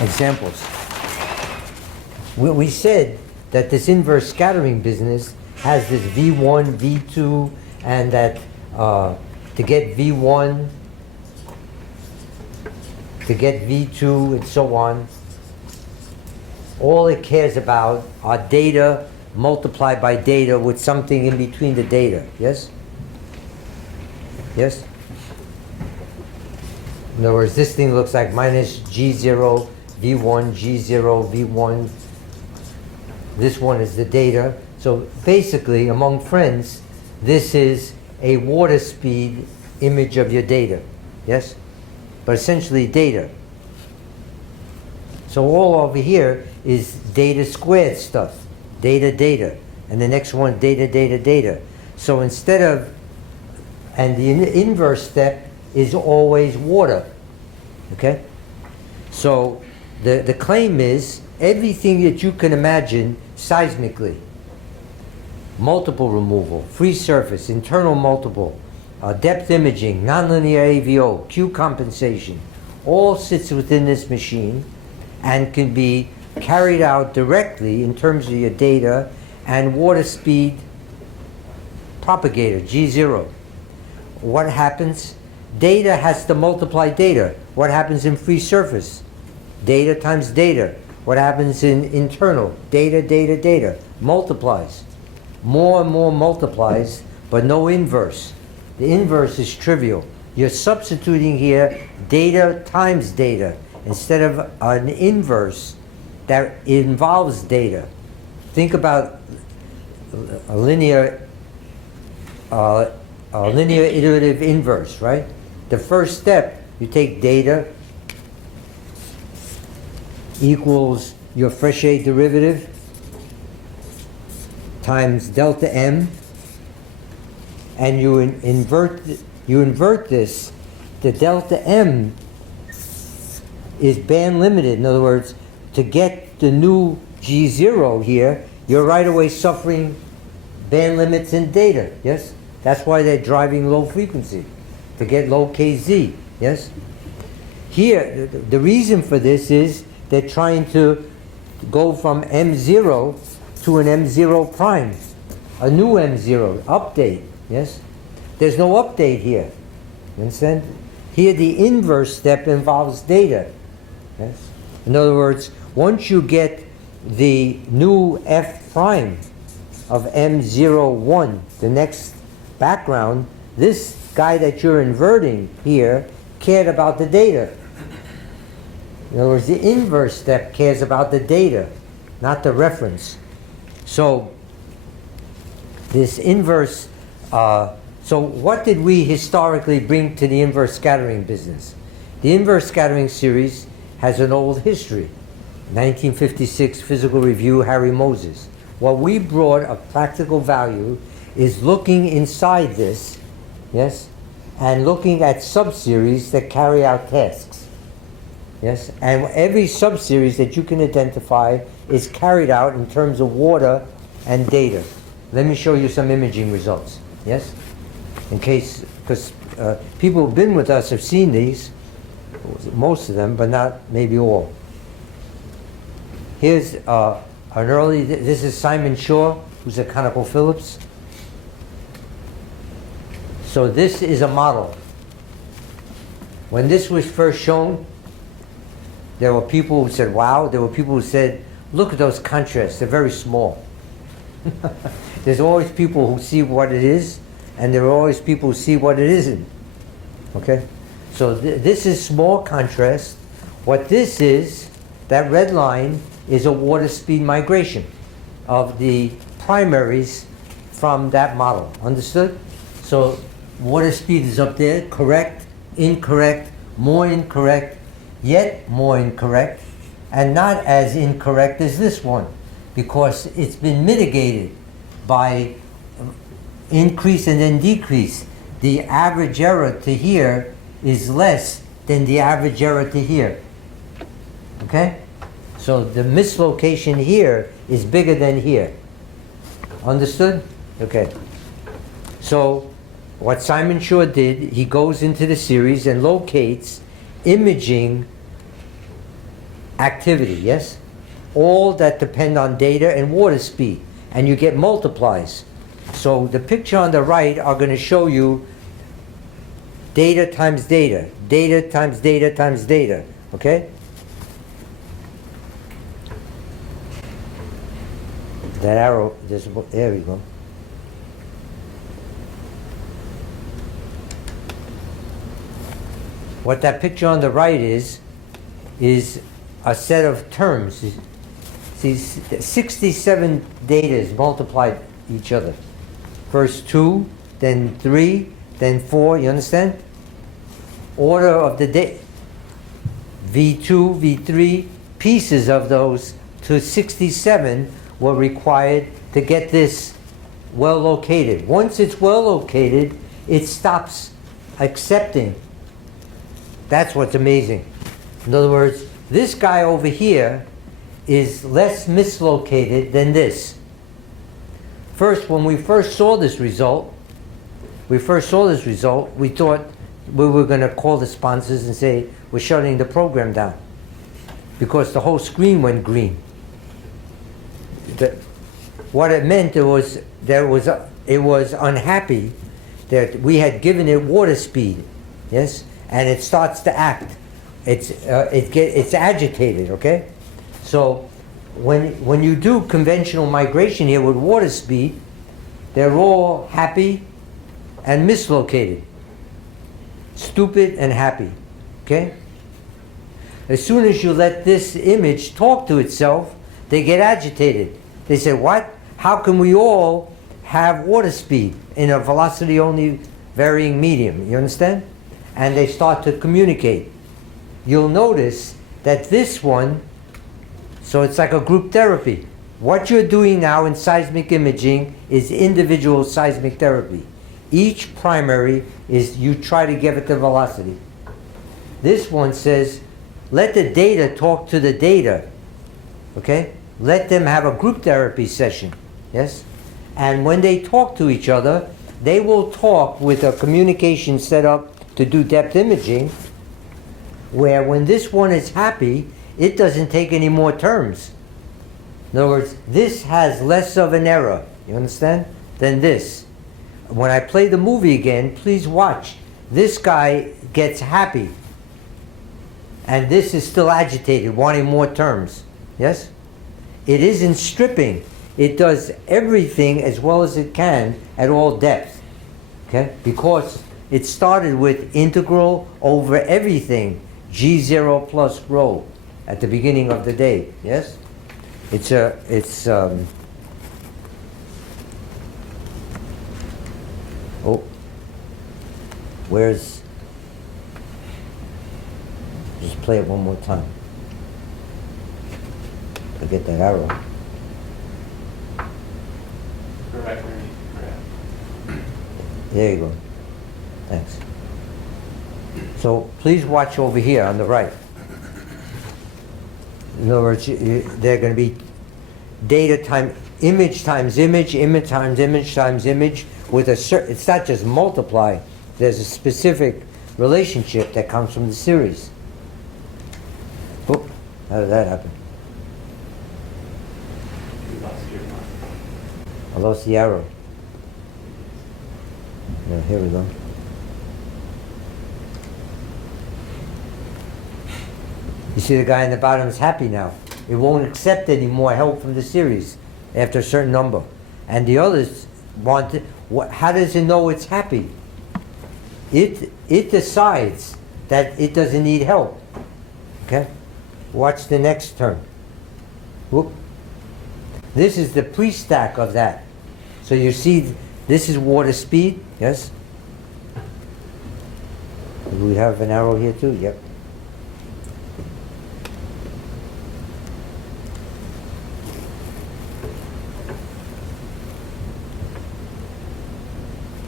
examples. We said that this inverse scattering business has this V1, V2, and that to get V1, to get V2, and so on, all it cares about are data multiplied by data with something in between the data. Yes? Yes? In other words, this thing looks like minus G0, V1, G0, V1. This one is the data. So basically, among friends, this is a water speed image of your data. Yes? But essentially data. So all over here is data squared stuff. Data, data. And the next one, data, data, data. So instead of, and the inverse step is always water. Okay? So the claim is everything that you can imagine seismically. Multiple removal, free surface, internal multiple, depth imaging, nonlinear AVO, Q compensation, all sits within this machine and can be carried out directly in terms of your data and water speed propagator, G0. What happens? Data has to multiply data. What happens in free surface? Data times data. What happens in internal? Data, data, data. Multiplies. More and more multiplies, but no inverse. The inverse is trivial. You're substituting here data times data instead of an inverse that involves data. Think about a linear iterative inverse, right? The first step, you take data equals your Frechet derivative times delta M, and you invert this. The delta M is band limited. In other words, to get the new G0 here, you're right away suffering band limits in data. Yes, that's why they're driving low frequency to get low KZ. Yes. Here, the reason for this is they're trying to go from M0 to an M0 prime, a new M0, update, yes? There's no update here, you understand? Here the inverse step involves data, yes? In other words, once you get the new F prime of M01, the next background, this guy that you're inverting here cared about the data. In other words, the inverse step cares about the data, not the reference. So this inverse, so what did we historically bring to the inverse scattering business? The inverse scattering series has an old history. 1956 Physical Review, Harry Moses. What we brought of practical value is looking inside this, yes, and looking at subseries that carry out tasks. Yes, and every subseries that you can identify is carried out in terms of water and data. Let me show you some imaging results. Yes, in case, because people who've been with us have seen these, most of them, but not maybe all. Here's an early. This is Simon Shaw, who's at ConocoPhillips. So this is a model. When this was first shown, there were people who said, wow. There were people who said, look at those contrasts, they're very small. There's always people who see what it is, and there are always people who see what it isn't. Okay? So this is small contrast. What this is, that red line, is a water speed migration of the primaries from that model. Understood? So water speed is up there, correct, incorrect, more incorrect, yet more incorrect, and not as incorrect as this one, because it's been mitigated by increase and then decrease. The average error to here is less than the average error to here. Okay? So the mislocation here is bigger than here. Understood? Okay. So what Simon Shaw did, he goes into the series and locates imaging activity, yes? All that depend on data and water speed, and you get multiplies. So the picture on the right are going to show you data times data, data times data times data, okay? That arrow, there we go. What that picture on the right is a set of terms. See, 67 data is multiplied each other. First 2, then 3, then 4, you understand? Order of the data. V2, V3, pieces of those to 67 were required to get this well located. Once it's well located, it stops accepting. That's what's amazing. In other words, this guy over here is less mislocated than this. First, when we first saw this result, we thought we were going to call the sponsors and say, we're shutting the program down, because the whole screen went green. What it meant, it was unhappy that we had given it water speed, yes, and it starts to act. It's agitated, okay? So when you do conventional migration here with water speed, they're all happy and mislocated, stupid and happy, okay? As soon as you let this image talk to itself, they get agitated. They say, what? How can we all have water speed in a velocity only varying medium? You understand? And they start to communicate. You'll notice that this one, so it's like a group therapy. What you're doing now in seismic imaging is individual seismic therapy. Each primary is you try to give it the velocity. This one says, let the data talk to the data, okay? Let them have a group therapy session, yes? And when they talk to each other, they will talk with a communication set up to do depth imaging, where when this one is happy, it doesn't take any more terms. In other words, this has less of an error, you understand, than this. When I play the movie again, please watch. This guy gets happy, and this is still agitated, wanting more terms, yes? It isn't stripping. It does everything as well as it can at all depths, okay? Because it started with integral over everything, G0 plus rho at the beginning of the day, yes? Oh, where's, just play it one more time. I get that arrow. Correct. There you go. Thanks. So please watch over here on the right. In other words, they're going to be data times image times image, image times image times image with a certain, it's not just multiply, there's a specific relationship that comes from the series. Oh, how did that happen? I lost the arrow. No, here we go. You see the guy in the bottom is happy now. It won't accept any more help from the series after a certain number. And the others want it. How does it know it's happy? It decides that it doesn't need help. Okay? Watch the next turn. Whoop. This is the pre-stack of that. So you see, this is water speed, yes? Do we have an arrow here too? Yep.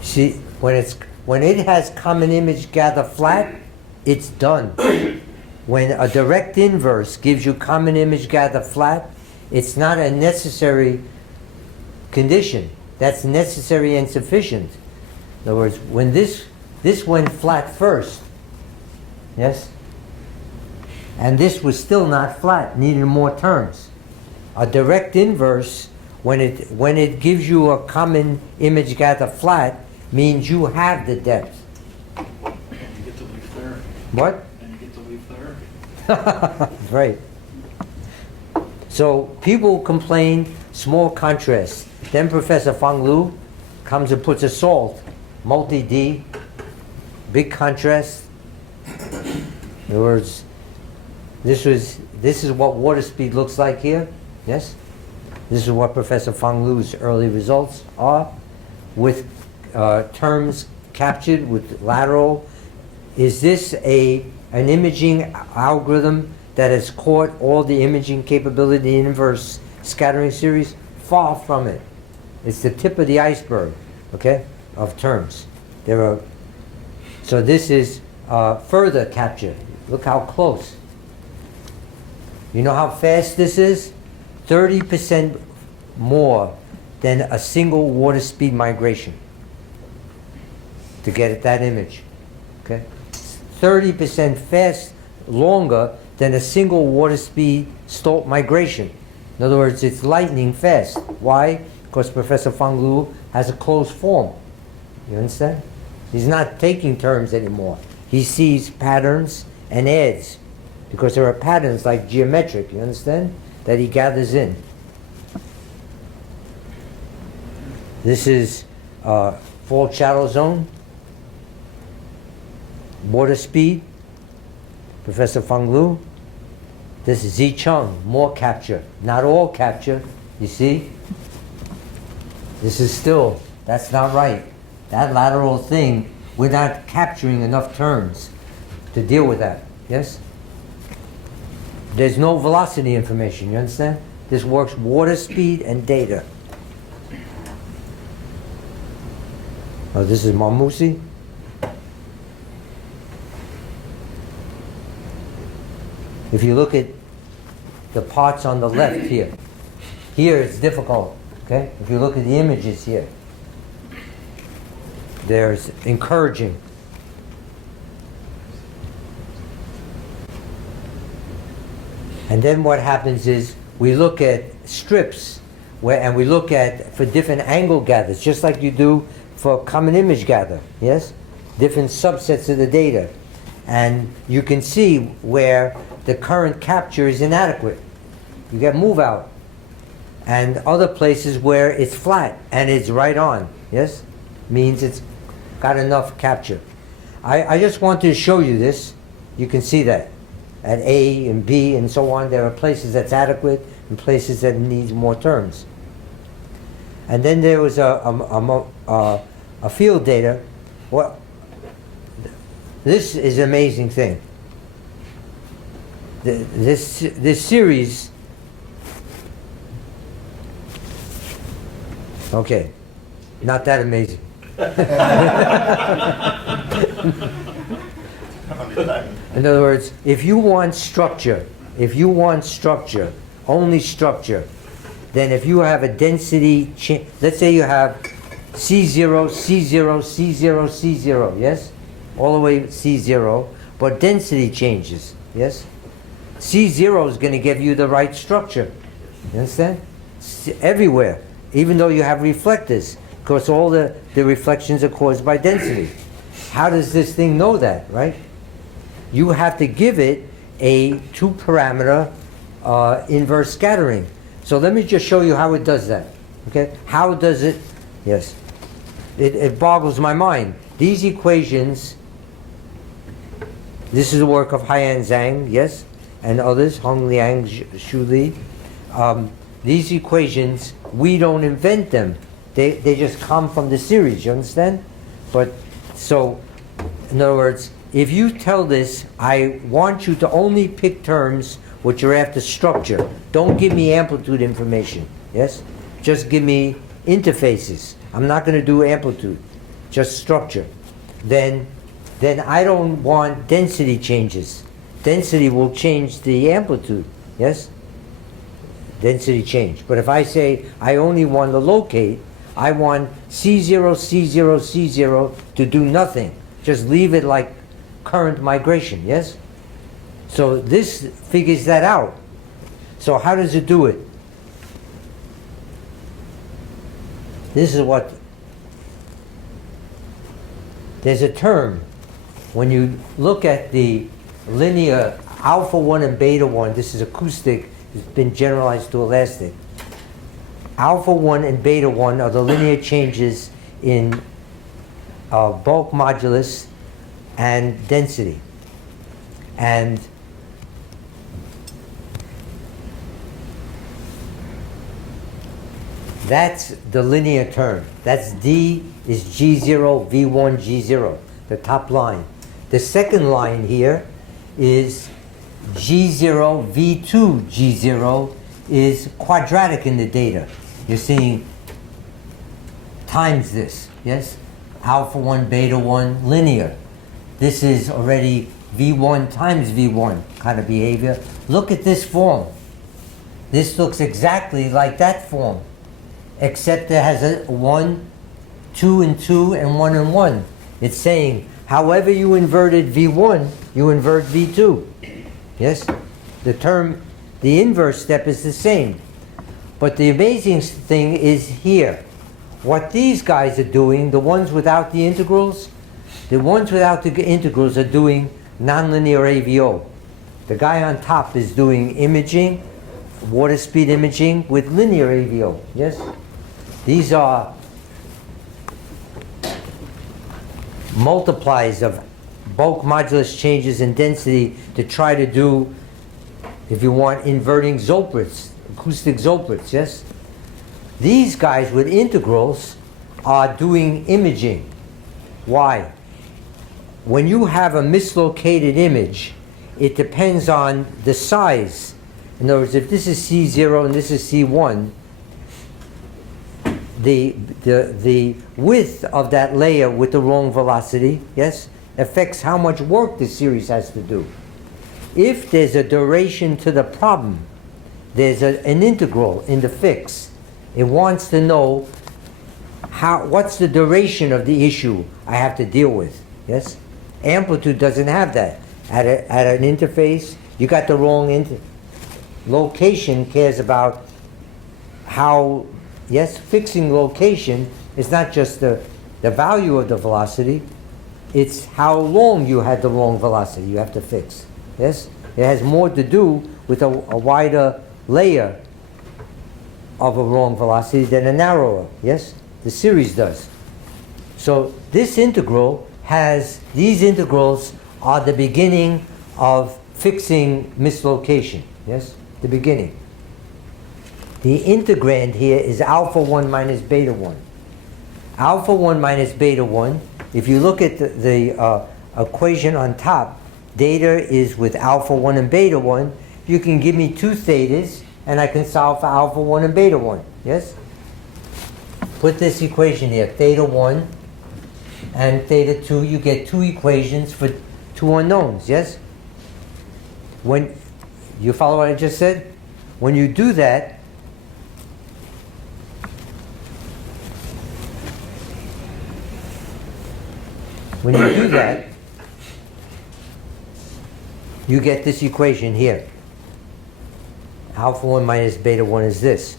See, when it has common image gather flat, it's done. When a direct inverse gives you common image gather flat, it's not a necessary condition. That's necessary and sufficient. In other words, when this went flat first, yes? And this was still not flat, needed more terms. A direct inverse, when it gives you a common image gather flat, means you have the depth. You get to leave there. What? And you get to leave there. Right. So people complain, small contrast. Then Professor Fang Lu comes and puts a salt, multi-D, big contrast. In other words, this is what water speed looks like here. Yes? This is what Professor Fang Lu's early results are, with terms captured with lateral. Is this an imaging algorithm that has caught all the imaging capability in inverse scattering series? Far from it. It's the tip of the iceberg, okay, of terms. So this is further capture. Look how close. You know how fast this is? 30% more than a single water speed migration to get that image. Okay, 30% fast, longer than a single water speed Stolt migration. In other words, it's lightning fast. Why? Because Professor Fang Lu has a closed form. You understand? He's not taking terms anymore. He sees patterns and adds, because there are patterns like geometric, you understand, that he gathers in. This is fault shadow zone, water speed, Professor Fang Lu. This is Z Chung, more capture. Not all capture, you see? This is still, that's not right. That lateral thing, we're not capturing enough terms to deal with that, yes? There's no velocity information, you understand? This works water speed and data. Oh, this is Marmusi. If you look at the parts on the left here, here it's difficult, okay? If you look at the images here, there's encouraging. And then what happens is we look at strips and we look at for different angle gathers, just like you do for common image gather, yes? Different subsets of the data. And you can see where the current capture is inadequate. You get move out. And other places where it's flat and it's right on, yes? Means it's got enough capture. I just wanted to show you this. You can see that. At A and B and so on, there are places that's adequate and places that needs more terms. And then there was a field data. Well, this is an amazing thing. This series, okay, not that amazing. In other words, if you want structure, only structure, then if you have a density change, let's say you have C0, C0, C0, C0, yes? All the way C0, but density changes, yes? C0 is going to give you the right structure, you understand? Everywhere, even though you have reflectors, because all the reflections are caused by density. How does this thing know that, right? You have to give it a 2-parameter inverse scattering. So let me just show you how it does that. Okay? How does it? Yes. It boggles my mind. These equations, this is the work of Haiyan Zhang, yes, and others, Hong Liang, Xu Li. These equations, we don't invent them. They just come from the series, you understand? But, so, in other words, if you tell this, I want you to only pick terms which are after structure. Don't give me amplitude information, yes? Just give me interfaces. I'm not going to do amplitude, just structure. Then I don't want density changes. Density will change the amplitude, yes? Density change. But if I say I only want to locate, I want C0, C0, C0 to do nothing. Just leave it like current migration, yes? So this figures that out. So how does it do it? This is what, there's a term, when you look at the linear alpha 1 and beta 1, this is acoustic, it's been generalized to elastic. Alpha 1 and beta 1 are the linear changes in bulk modulus and density. And that's the linear term. That's D is G0, V1, G0, the top line. The second line here is G0, V2, G0 is quadratic in the data. You're seeing times this, yes? Alpha 1, beta 1, linear. This is already V1 times V1 kind of behavior. Look at this form. This looks exactly like that form, except it has a 1, 2 and 2, and 1 and 1. It's saying, however you inverted V1, you invert V2. Yes? The term, the inverse step is the same. But the amazing thing is here. What these guys are doing, the ones without the integrals are doing nonlinear AVO. The guy on top is doing imaging, water speed imaging with linear AVO. Yes? These are multiplies of bulk modulus changes in density to try to do, if you want, inverting Zollpritz, acoustic Zollpritz, yes? These guys with integrals are doing imaging. Why? When you have a mislocated image, it depends on the size. In other words, if this is C0 and this is C1, the width of that layer with the wrong velocity, yes, affects how much work the series has to do. If there's a duration to the problem, there's an integral in the fix. It wants to know what's the duration of the issue I have to deal with, yes? Amplitude doesn't have that. At an interface, you got the wrong location cares about how, yes, fixing location is not just the value of the velocity, it's how long you had the wrong velocity you have to fix. Yes? It has more to do with a wider layer of a wrong velocity than a narrower. Yes? The series does. So this integral has, these integrals are the beginning of fixing mislocation. Yes? The beginning. The integrand here is alpha 1 minus beta 1. Alpha 1 minus beta 1, if you look at the equation on top, data is with alpha 1 and beta 1. You can give me two thetas, and I can solve for alpha 1 and beta 1. Yes? Put this equation here, theta 1 and theta 2. You get two equations for two unknowns. Yes? When you follow what I just said? When you do that, you get this equation here. Alpha 1 minus beta 1 is this.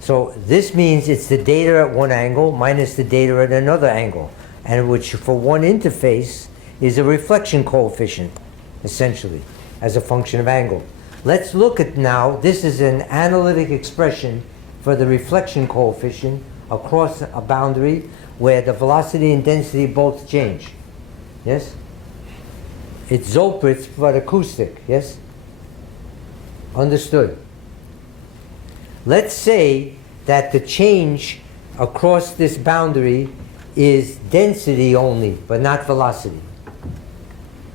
So this means it's the data at one angle minus the data at another angle, and which for one interface is a reflection coefficient, essentially, as a function of angle. Let's look at now, this is an analytic expression for the reflection coefficient across a boundary where the velocity and density both change. Yes? It's Zollpritz but acoustic. Yes? Understood. Let's say that the change across this boundary is density only, but not velocity.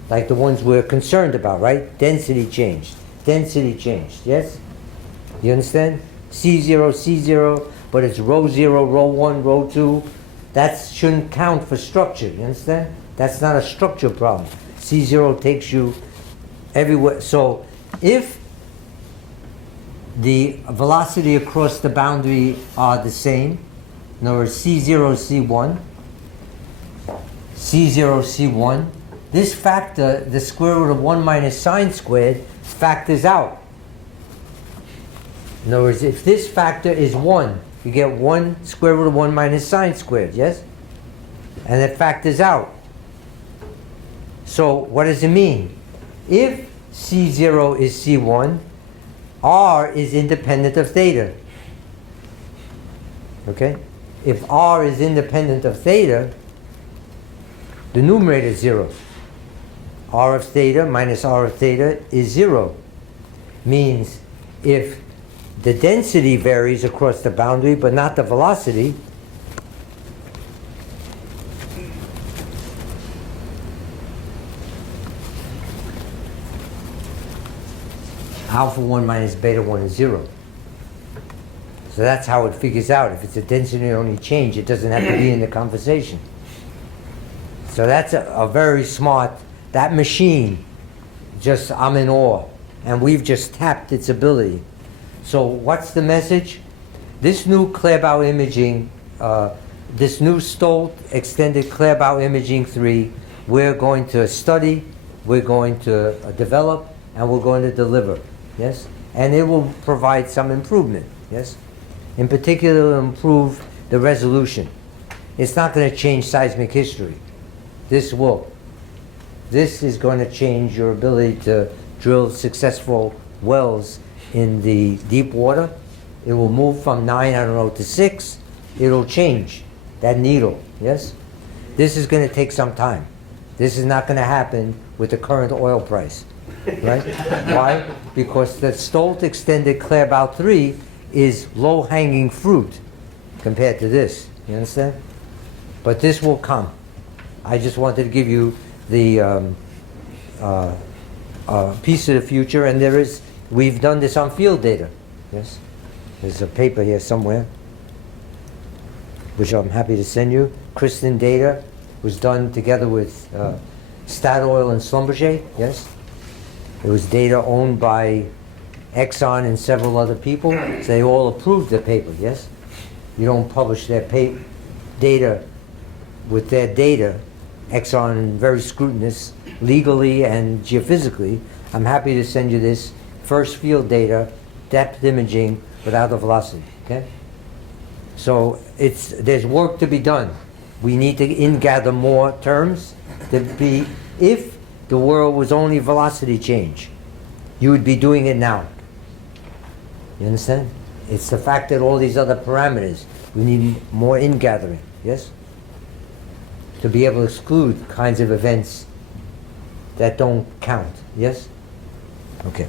Like the ones we're concerned about, right? Density changed. Density changed. Yes? You understand? C0, C0, but it's rho 0, rho 1, rho 2. That shouldn't count for structure. You understand? That's not a structure problem. C0 takes you everywhere. So if the velocity across the boundary are the same, in other words, C0, C1, C0, C1, this factor, the square root of 1 minus sine squared, factors out. In other words, if this factor is 1, you get 1 square root of 1 minus sine squared, yes? And it factors out. So what does it mean? If C0 is C1, R is independent of theta. Okay? If R is independent of theta, the numerator is 0. R of theta minus R of theta is 0. Means if the density varies across the boundary but not the velocity, alpha 1 minus beta 1 is 0. So that's how it figures out. If it's a density only change, it doesn't have to be in the conversation. So that's a very smart, that machine, just, I'm in awe. And we've just tapped its ability. So what's the message? This new Claerbout imaging, this new Stolt extended Claerbout imaging 3, we're going to study, we're going to develop, and we're going to deliver, yes? And it will provide some improvement, yes? In particular, it will improve the resolution. It's not going to change seismic history. This will. This is going to change your ability to drill successful wells in the deep water. It will move from 9, I don't know, to 6. It'll change that needle, yes? This is going to take some time. This is not going to happen with the current oil price, right? Why? Because the Stolt extended Claerbout 3 is low-hanging fruit compared to this, you understand? But this will come. I just wanted to give you the piece of the future, and we've done this on field data, yes? There's a paper here somewhere, which I'm happy to send you. Kristen data was done together with Statoil and Schlumberger, yes? It was data owned by Exxon and several other people, so they all approved the paper, yes? You don't publish their data with their data. Exxon very scrutinous, legally and geophysically. I'm happy to send you this first field data, depth imaging without the velocity, okay? So there's work to be done. We need to ingather more terms to be, if the world was only velocity change, you would be doing it now. You understand? It's the fact that all these other parameters, we need more ingathering, yes? To be able to exclude kinds of events that don't count, yes? Okay.